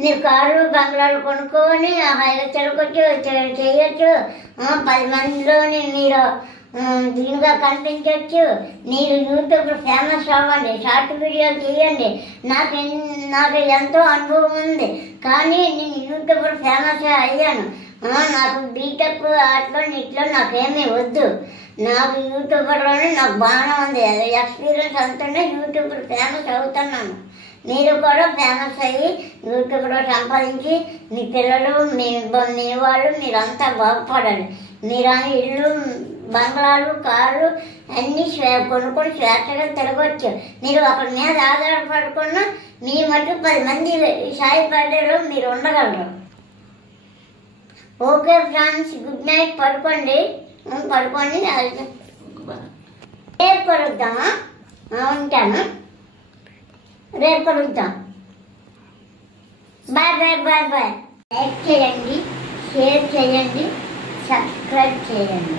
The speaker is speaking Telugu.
మీరు కార్లు బంగ్లాలు కొనుక్కొని హైలెచ్చలకొచ్చి చేయొచ్చు. 10 మందిలోని మీరు దీనిగా కనిపించవచ్చు. మీరు యూట్యూబ్లో ఫేమస్ అవ్వండి, షార్ట్ వీడియోలు తీయండి. నాకు ఎంతో అనుభవం ఉంది, కానీ నేను యూట్యూబ్లో ఫేమస్ అయ్యాను. నాకు బీటెక్ అట్లో ఇట్లో నాకేమీ వద్దు. నాకు యూట్యూబ్లోనే నాకు బాగానే ఉంది, ఎక్స్పీరియన్స్ అంతనే యూట్యూబ్లో ఫేమస్ అవుతున్నాను. మీరు కూడా ఫేమస్ అయ్యి యూట్యూబ్లో సంపాదించి మీ పిల్లలు మీ వాళ్ళు మీరంతా బాగుపడాలి. మీరు ఇల్లు బంగ్లాలు కార్లు అన్నీ కొనుక్కొని స్వేచ్ఛగా తిరగవచ్చు. మీరు ఒకరి మీద ఆధారపడకుండా మీ మటు 10 మంది సాయపడేలో మీరు ఉండగలరు. Okay friends, good night. పడుకోండి. రేపు కలుద్దామా? ఉంటాను. రేపు కలుద్దాం. బాయ్. లైక్ చేయండి, షేర్ చేయండి, సబ్స్క్రైబ్ చేయండి.